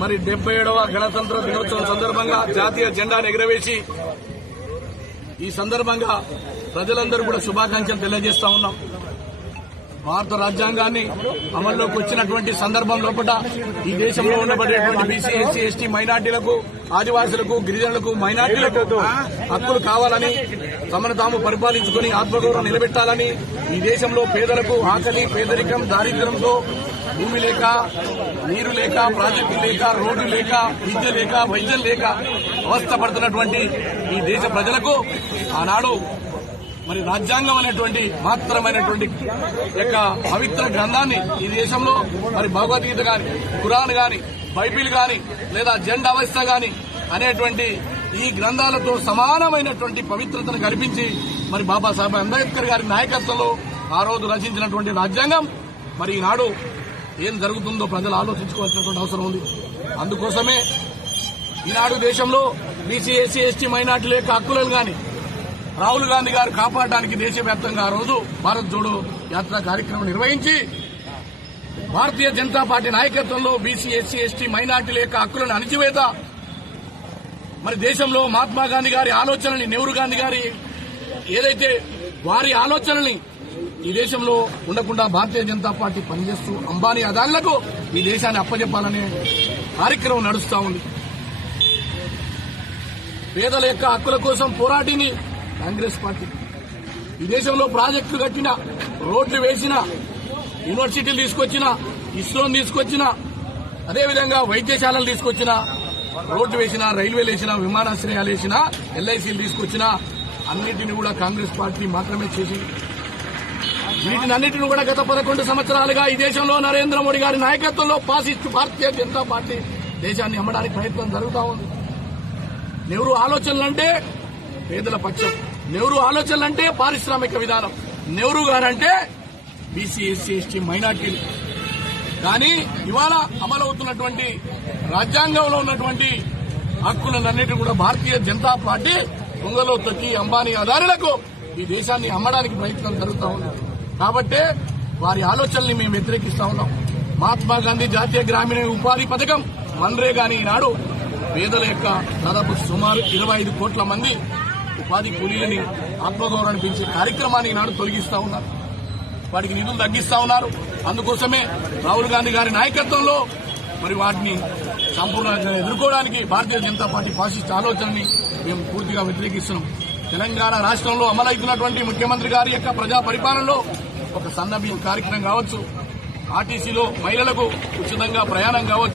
మరి 77వ గణతంత్ర దినోత్సవం సందర్భంగా జాతీయ జెండాను ఎగురవేసి ఈ సందర్భంగా ప్రజలందరూ కూడా శుభాకాంక్షలు తెలియజేస్తా ఉన్నాం. భారత రాజ్యాంగాన్ని అమల్లోకి వచ్చినటువంటి సందర్భం లోపల ఈ దేశంలో ఉండబడేటువంటి బీసీ, ఎస్సీ, ఎస్టీ మైనార్టీలకు, ఆదివాసులకు, గిరిజనులకు, మైనార్టీలకు హక్కులు కావాలని, తమను తాము పరిపాలించుకుని ఆత్మగౌరవం నిలబెట్టాలని, ఈ దేశంలో పేదలకు ఆకలి, పేదరికం, దారిద్ర్యంతో భూమి లేక, నీరు లేక, ప్రాజెక్టు లేక, రోడ్డు లేక, విద్య లేక, వైద్యం లేక అవస్థ పడుతున్నటువంటి ఈ దేశ ప్రజలకు ఆనాడు మరి రాజ్యాంగం అనేటువంటి మాత్రమైనటువంటి యొక్క పవిత్ర గ్రంథాన్ని ఈ దేశంలో మరి భగవద్గీత గాని, ఖురాన్ గాని, బైబిల్ గాని, లేదా జెండా అవస్థ గాని అనేటువంటి ఈ గ్రంథాలతో సమానమైనటువంటి పవిత్రతను కల్పించి మరి బాబాసాహెబ్ అంబేద్కర్ గారి నాయకత్వంలో ఆ రోజు రచించినటువంటి రాజ్యాంగం మరి ఈనాడు ఏం జరుగుతుందో ప్రజలు ఆలోచించుకోవాల్సినటువంటి అవసరం ఉంది. అందుకోసమే ఈనాడు దేశంలో బీసీ, ఎస్సీ, ఎస్టీ మైనార్టీల యొక్క హక్కులను గాని రాహుల్ గాంధీ గారు కాపాడడానికి దేశవ్యాప్తంగా ఆ రోజు భారత్ జోడో యాత్ర కార్యక్రమం నిర్వహించి భారతీయ జనతా పార్టీ నాయకత్వంలో బీసీ, ఎస్సీ, ఎస్టీ మైనార్టీల యొక్క హక్కులను అణిచివేత, మరి దేశంలో మహాత్మా గాంధీ గారి ఆలోచనల్ని, నెహ్రూ గాంధీ గారి ఏదైతే వారి ఆలోచనల్ని ఈ దేశంలో ఉండకుండా భారతీయ జనతా పార్టీ పనిచేస్తూ అంబానీ అదానులకు ఈ దేశాన్ని అప్పజెప్పాలనే కార్యక్రమం నడుస్తూ ఉంది. పేదల యొక్క హక్కుల కోసం పోరాటిని కాంగ్రెస్ పార్టీ ఈ దేశంలో ప్రాజెక్టులు కట్టిన, రోడ్లు వేసిన, యూనివర్సిటీలు తీసుకొచ్చిన, ఇస్రోని తీసుకొచ్చిన, అదేవిధంగా వైద్యశాలలు తీసుకొచ్చిన, రోడ్లు వేసిన, రైల్వేలు వేసిన, విమానాశ్రయాలు వేసిన, ఎల్ఐసీలు తీసుకొచ్చిన అన్నింటినీ కూడా కాంగ్రెస్ పార్టీ మాత్రమే చేసింది. వీటినన్నింటినీ కూడా గత 11 సంవత్సరాలుగా ఈ దేశంలో నరేంద్ర మోడీ గారి నాయకత్వంలో ఫాసిస్టు భారతీయ జనతా పార్టీ దేశాన్ని అమ్మడానికి ప్రయత్నం జరుగుతూ ఉంది. నెహ్రూ ఆలోచనలంటే పేదల పక్షం, నెహ్రూ ఆలోచనలంటే పారిశ్రామిక విధానం, Nehru guarantee BC, SC, ST మైనార్టీలు. కానీ ఇవాళ అమలవుతున్నటువంటి రాజ్యాంగంలో ఉన్నటువంటి హక్కులన్నింటినీ కూడా భారతీయ జనతా పార్టీ పొంగలో తొక్కి అంబానీ అదారులకు ఈ దేశాన్ని అమ్మడానికి ప్రయత్నం జరుగుతూ ఉంది. కాబట్టే వారి ఆలోచనల్ని మేము వ్యతిరేకిస్తా ఉన్నాం. మహాత్మా గాంధీ జాతీయ గ్రామీణ ఉపాధి పథకం మన్రేగాని ఈనాడు పేదల యొక్క దాదాపు సుమారు 25 కోట్ల మంది ఉపాధి కూలీలని ఆత్మగౌరవాన్ని పెంచే కార్యక్రమాన్ని ఈనాడు తొలగిస్తా ఉన్నారు. వాటికి నిధులు తగ్గిస్తా ఉన్నారు. అందుకోసమే రాహుల్ గాంధీ గారి నాయకత్వంలో మరి వాటిని సంపూర్ణంగా ఎదుర్కోవడానికి భారతీయ జనతా పార్టీ ఫాసిస్ట్ ఆలోచనని మేము పూర్తిగా వ్యతిరేకిస్తున్నాం. తెలంగాణ రాష్ట్రంలో అమలవుతున్నటువంటి ముఖ్యమంత్రి గారి యొక్క ప్రజా పరిపాలనలో ఒక సన్నబియ్యం కార్యక్రమం కావచ్చు, ఆర్టీసీలో మహిళలకు ఉచితంగా ప్రయాణం కావచ్చు,